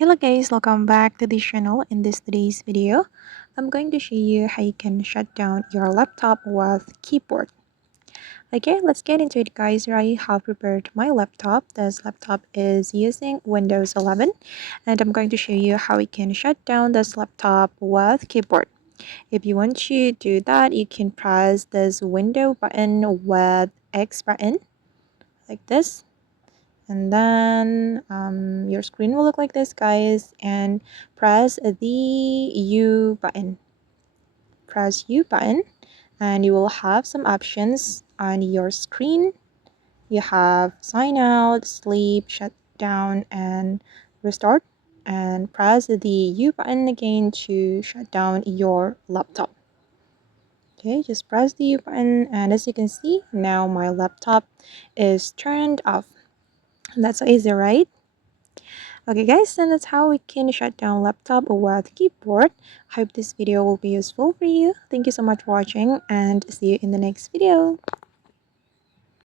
Hello guys, welcome back to this channel. In today's video, I'm going to show you how you can shut down your laptop with keyboard. Okay, let's get into it guys. I have prepared my laptop. This laptop is using Windows 11 and I'm going to show you how we can shut down this laptop with keyboard. If you want to do that, you can press this window button with X button like this, and then your screen will look like this guys, and press the U button and you will have some options on your screen. You have sign out, sleep, shut down, and restart, and press the U button again to shut down your laptop. Okay, just press the U button, and as you can see now my laptop is turned off. That's so easy, right? Okay guys, and that's how we can shut down laptop with keyboard. Hope this video will be useful for you. Thank you so much for watching and see you in the next video.